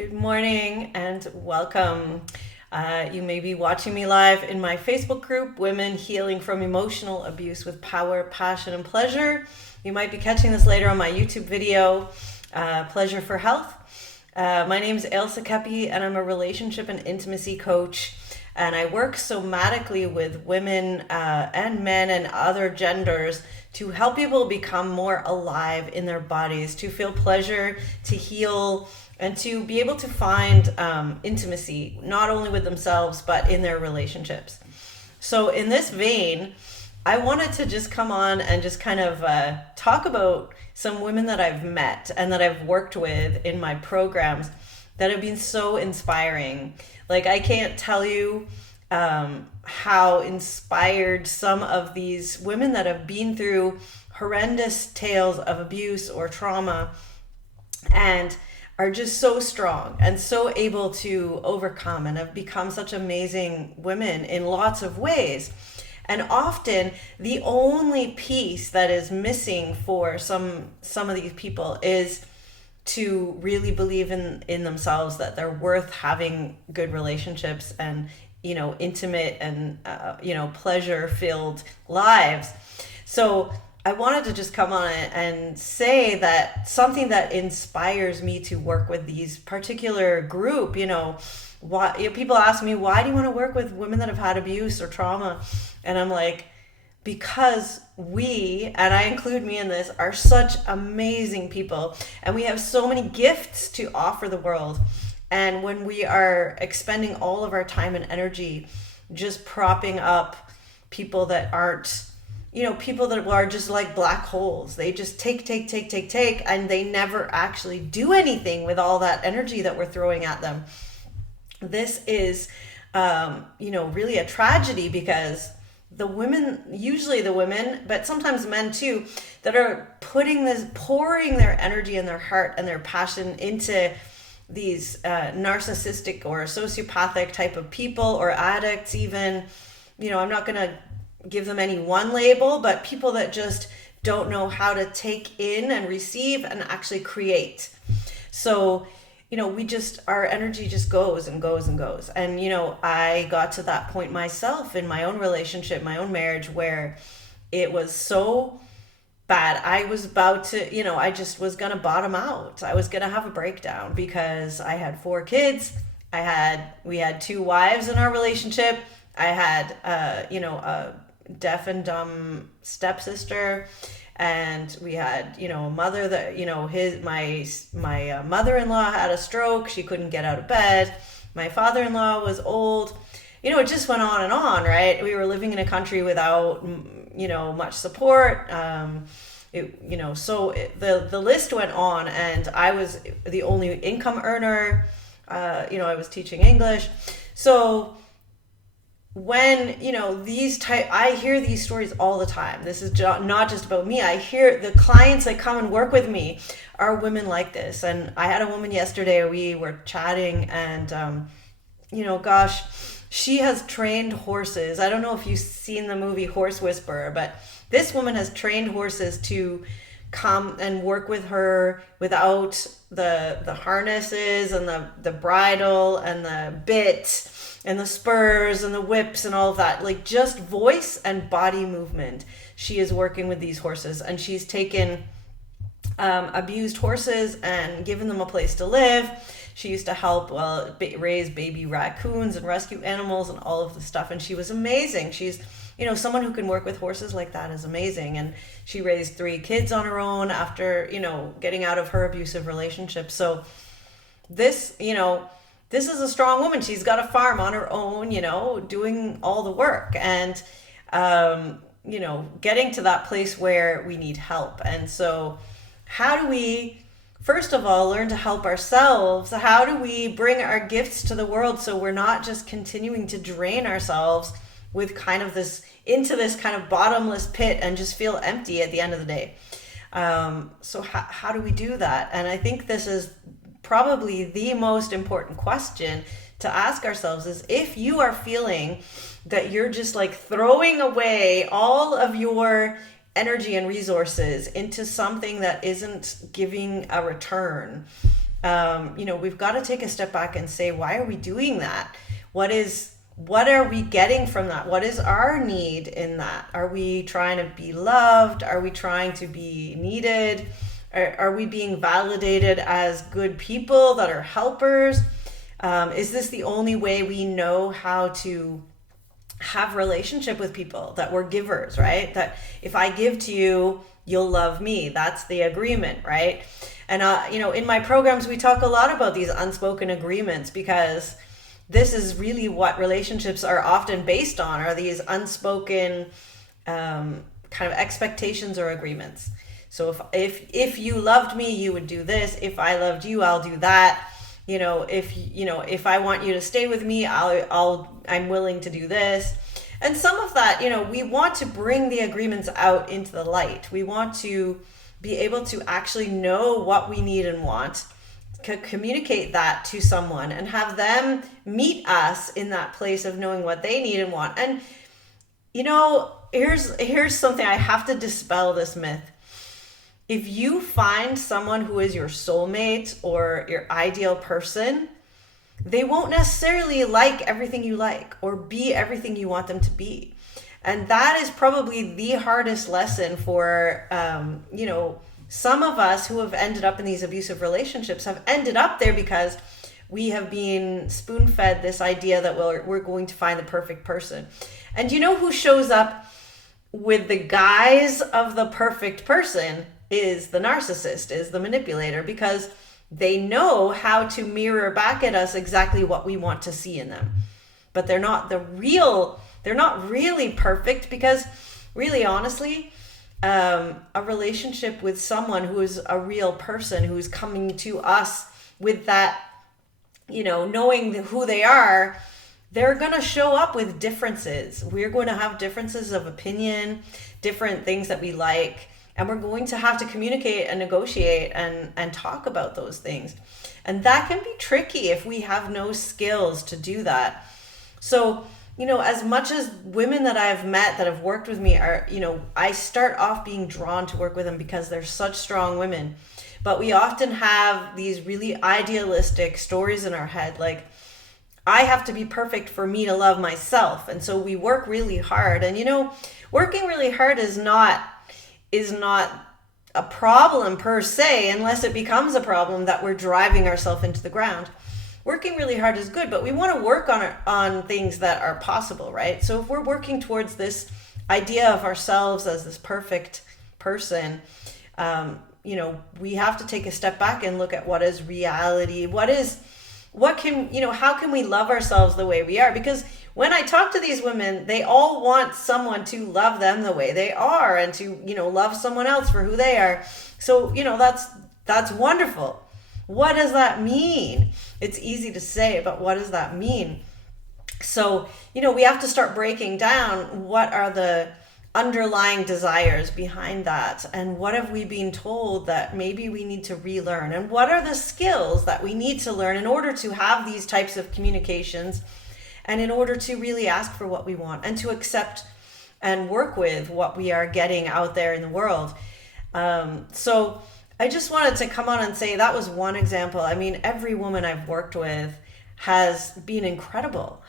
Good morning and welcome. You may be watching me live in my Facebook group, Women Healing from Emotional Abuse with Power, Passion, and Pleasure. You might be catching this later on my YouTube video, Pleasure for Health. My name is Ailsa Kepi, and I'm a relationship and intimacy coach. And I work somatically with women and men and other genders to help people become more alive in their bodies, to feel pleasure, to heal, and to be able to find intimacy, not only with themselves, but in their relationships. So in this vein, I wanted to just come on and just kind of talk about some women that I've met and that I've worked with in my programs that have been so inspiring. Like, I can't tell you how inspired some of these women that have been through horrendous tales of abuse or trauma and are just so strong and so able to overcome and have become such amazing women in lots of ways. And often the only piece that is missing for some of these people is to really believe in themselves, that they're worth having good relationships and, intimate and, pleasure filled lives. So I wanted to just come on and say that something that inspires me to work with these particular group, people ask me, why do you want to work with women that have had abuse or trauma? And I'm like, because we, and I include me in this, are such amazing people, and we have so many gifts to offer the world. And when we are expending all of our time and energy just propping up people that aren't, people that are just like black holes, they just take, and they never actually do anything with all that energy that we're throwing at them. This is, really a tragedy, because the women, usually the women, but sometimes men too, that are pouring their energy and their heart and their passion into these narcissistic or sociopathic type of people, or addicts even. I'm not going to give them any one label, but people that just don't know how to take in and receive and actually create. So, our energy just goes and goes and goes. And, I got to that point myself in my own relationship, my own marriage, where it was so bad. I was about to, I just was going to bottom out. I was going to have a breakdown because I had 4 kids. We had 2 wives in our relationship. I had, a deaf and dumb stepsister, and we had, a mother that, my mother-in-law had a stroke. She couldn't get out of bed. My father-in-law was old. It just went on and on, right? We were living in a country without, much support. The list went on, and I was the only income earner. I was teaching English. So when, I hear these stories all the time. This is not just about me. I hear the clients that come and work with me are women like this. And I had a woman yesterday, we were chatting, and, gosh, she has trained horses. I don't know if you've seen the movie Horse Whisperer, but this woman has trained horses to come and work with her without the harnesses and the bridle and the bit and the spurs and the whips and all of that, like just voice and body movement. She is working with these horses, and she's taken abused horses and given them a place to live. She used to help raise baby raccoons and rescue animals and all of the stuff, and she was amazing. She's, someone who can work with horses like that is amazing. And she raised 3 kids on her own after, getting out of her abusive relationship. So this is a strong woman. She's got a farm on her own, doing all the work, and, getting to that place where we need help. And so how do we, first of all, learn to help ourselves? How do we bring our gifts to the world so we're not just continuing to drain ourselves with kind of into this kind of bottomless pit and just feel empty at the end of the day? So how do we do that? And I think this is probably the most important question to ask ourselves, is if you are feeling that you're just like throwing away all of your energy and resources into something that isn't giving a return, we've got to take a step back and say, why are we doing that? What are we getting from that? What is our need in that? Are we trying to be loved? Are we trying to be needed? Are we being validated as good people that are helpers? Is this the only way we know how to have relationship with people, that we're givers, right? That if I give to you, you'll love me. That's the agreement, right? And, in my programs, we talk a lot about these unspoken agreements, because this is really what relationships are often based on, are these unspoken kind of expectations or agreements. So if you loved me, you would do this. If I loved you, I'll do that. If I want you to stay with me, I'm willing to do this. And some of that, we want to bring the agreements out into the light. We want to be able to actually know what we need and want, communicate that to someone, and have them meet us in that place of knowing what they need and want. And here's something, I have to dispel this myth. If you find someone who is your soulmate or your ideal person, they won't necessarily like everything you like or be everything you want them to be. And that is probably the hardest lesson for, some of us who have ended up in these abusive relationships have ended up there because we have been spoon-fed this idea that we're going to find the perfect person. And who shows up with the guise of the perfect person is the narcissist, is the manipulator, because they know how to mirror back at us exactly what we want to see in them. But they're not really perfect, because really, honestly, a relationship with someone who is a real person, who is coming to us with that, knowing who they are, they're going to show up with differences. We're going to have differences of opinion, different things that we like, and we're going to have to communicate and negotiate and talk about those things. And that can be tricky if we have no skills to do that. So, as much as women that I've met that have worked with me are, I start off being drawn to work with them because they're such strong women. But we often have these really idealistic stories in our head, like, I have to be perfect for me to love myself. And so we work really hard. And, working really hard is not a problem per se, unless it becomes a problem that we're driving ourselves into the ground. Working really hard is good, but we want to work on things that are possible, right? So if we're working towards this idea of ourselves as this perfect person, we have to take a step back and look at what is reality. How can we love ourselves the way we are? Because when I talk to these women, they all want someone to love them the way they are, and to, love someone else for who they are. So, that's wonderful. What does that mean? It's easy to say, but what does that mean? So, we have to start breaking down what are the underlying desires behind that, and what have we been told that maybe we need to relearn, and what are the skills that we need to learn in order to have these types of communications, and in order to really ask for what we want and to accept and work with what we are getting out there in the world. So I just wanted to come on and say that was one example. I mean, every woman I've worked with has been incredible.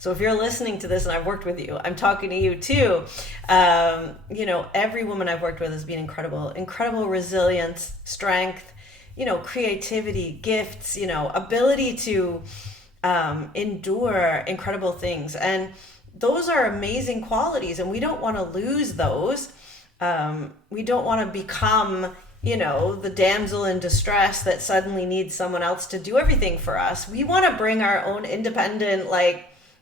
So if you're listening to this and I've worked with you, I'm talking to you too. Every woman I've worked with has been incredible resilience, strength, creativity, gifts, ability to endure incredible things. And those are amazing qualities, and we don't want to lose those. We don't want to become, the damsel in distress that suddenly needs someone else to do everything for us. We want to bring our own independent,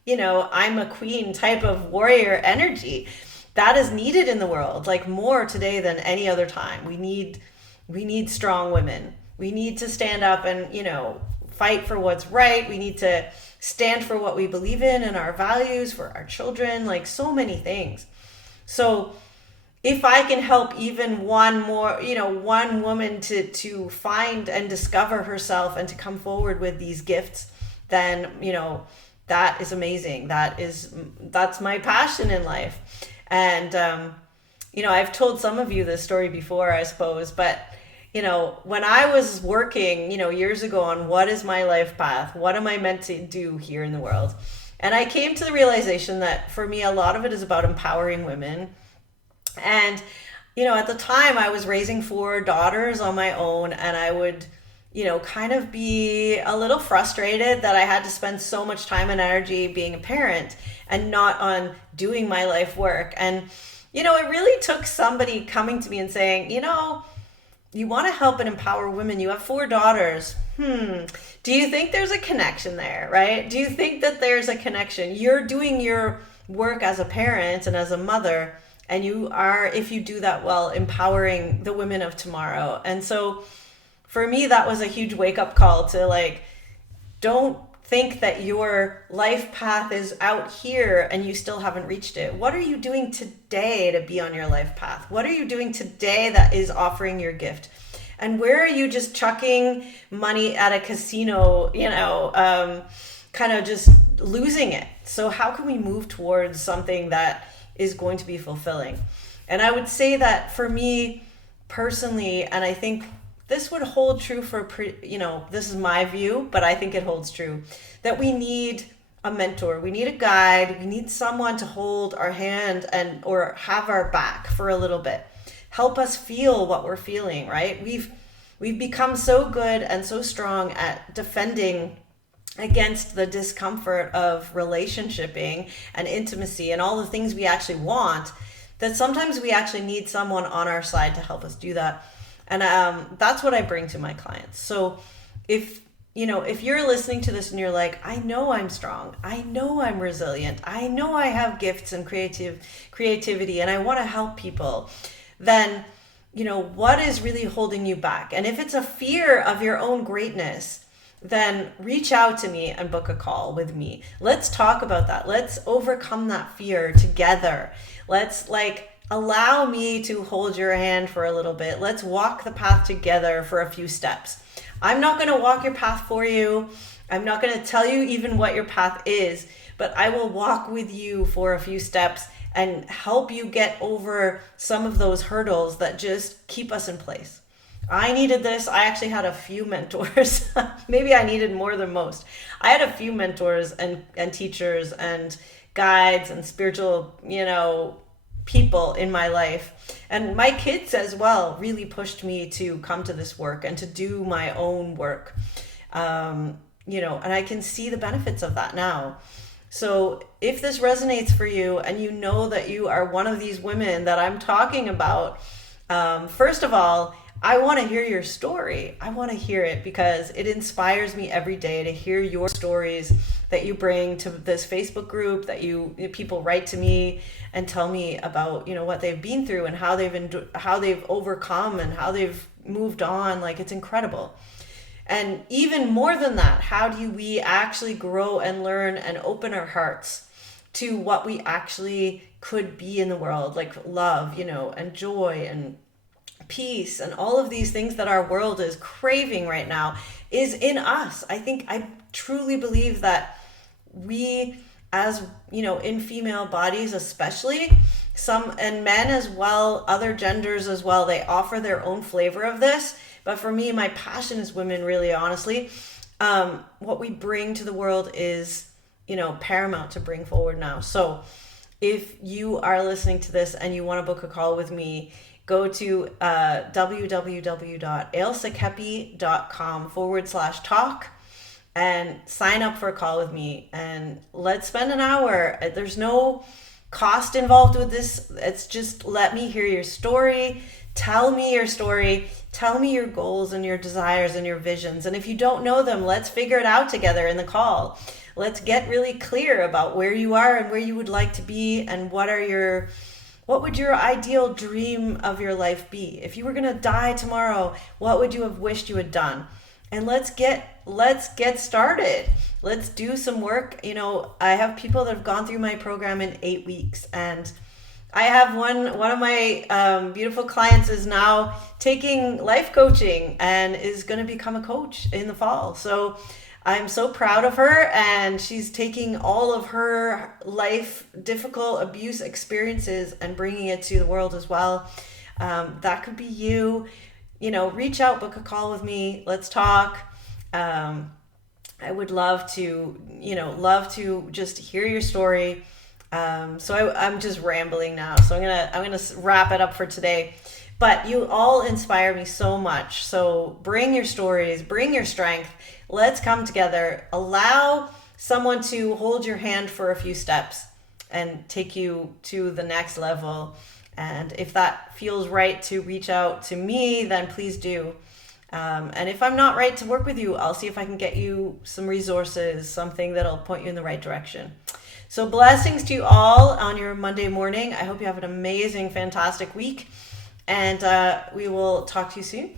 I'm a queen type of warrior energy that is needed in the world, more today than any other time. We need strong women. We need to stand up and, fight for what's right. We need to stand for what we believe in and our values for our children, so many things. So if I can help even one woman to find and discover herself and to come forward with these gifts, then, that is amazing. That's my passion in life. And, I've told some of you this story before, I suppose, but, when I was working, years ago on what is my life path, what am I meant to do here in the world? And I came to the realization that for me, a lot of it is about empowering women. And, at the time I was raising 4 daughters on my own, and I would, kind of be a little frustrated that I had to spend so much time and energy being a parent and not on doing my life work. And, it really took somebody coming to me and saying, you want to help and empower women. You have 4 daughters. Do you think there's a connection there, right? Do you think that there's a connection? You're doing your work as a parent and as a mother, and you are, if you do that well, empowering the women of tomorrow. And so for me, that was a huge wake-up call to like, don't think that your life path is out here and you still haven't reached it. What are you doing today to be on your life path? What are you doing today that is offering your gift? And where are you just chucking money at a casino, kind of just losing it? So how can we move towards something that is going to be fulfilling? And I would say that for me personally, and I think this would hold true for, this is my view, but I think it holds true, that we need a mentor, we need a guide, we need someone to hold our hand or have our back for a little bit, help us feel what we're feeling, right? We've become so good and so strong at defending against the discomfort of relationshiping and intimacy and all the things we actually want, that sometimes we actually need someone on our side to help us do that. And that's what I bring to my clients. So if you're listening to this and you're like, I know I'm strong, I know I'm resilient, I know I have gifts and creativity, and I want to help people, then, what is really holding you back? And if it's a fear of your own greatness, then reach out to me and book a call with me. Let's talk about that. Let's overcome that fear together. Let's allow me to hold your hand for a little bit. Let's walk the path together for a few steps. I'm not going to walk your path for you. I'm not going to tell you even what your path is, but I will walk with you for a few steps and help you get over some of those hurdles that just keep us in place. I needed this. I actually had a few mentors. Maybe I needed more than most. I had a few mentors and teachers and guides and spiritual, people in my life. And my kids as well really pushed me to come to this work and to do my own work. And I can see the benefits of that now. So if this resonates for you and you know that you are one of these women that I'm talking about, first of all, I want to hear your story. I want to hear it because it inspires me every day to hear your stories that you bring to this Facebook group, that people write to me and tell me about, what they've been through and how they've overcome and how they've moved on. Like, it's incredible. And even more than that, how do we actually grow and learn and open our hearts to what we actually could be in the world, like love, and joy and peace and all of these things that our world is craving right now is in us. I truly believe that we, as in female bodies especially, some, and men as well, other genders as well, they offer their own flavor of this. But for me, my passion is women, really, honestly. What we bring to the world is, paramount to bring forward now. So if you are listening to this and you want to book a call with me, go to www.ailsakepi.com/talk and sign up for a call with me, and let's spend an hour. There's no cost involved with this. It's just, let me hear your story. Tell me your story. Tell me your goals and your desires and your visions. And if you don't know them, let's figure it out together in the call. Let's get really clear about where you are and where you would like to be, and what would your ideal dream of your life be? If you were going to die tomorrow, what would you have wished you had done? And let's get started. Let's do some work. I have people that have gone through my program in 8 weeks, and I have one of my beautiful clients is now taking life coaching and is going to become a coach in the fall. So I'm so proud of her, and she's taking all of her life difficult abuse experiences and bringing it to the world as well. That could be you. reach out, book a call with me. Let's talk. I would love to just hear your story. I'm just rambling now. So I'm gonna wrap it up for today. But you all inspire me so much. So bring your stories, bring your strength. Let's come together. Allow someone to hold your hand for a few steps and take you to the next level. And if that feels right to reach out to me, then please do. And if I'm not right to work with you, I'll see if I can get you some resources, something that'll point you in the right direction. So blessings to you all on your Monday morning. I hope you have an amazing, fantastic week. And we will talk to you soon.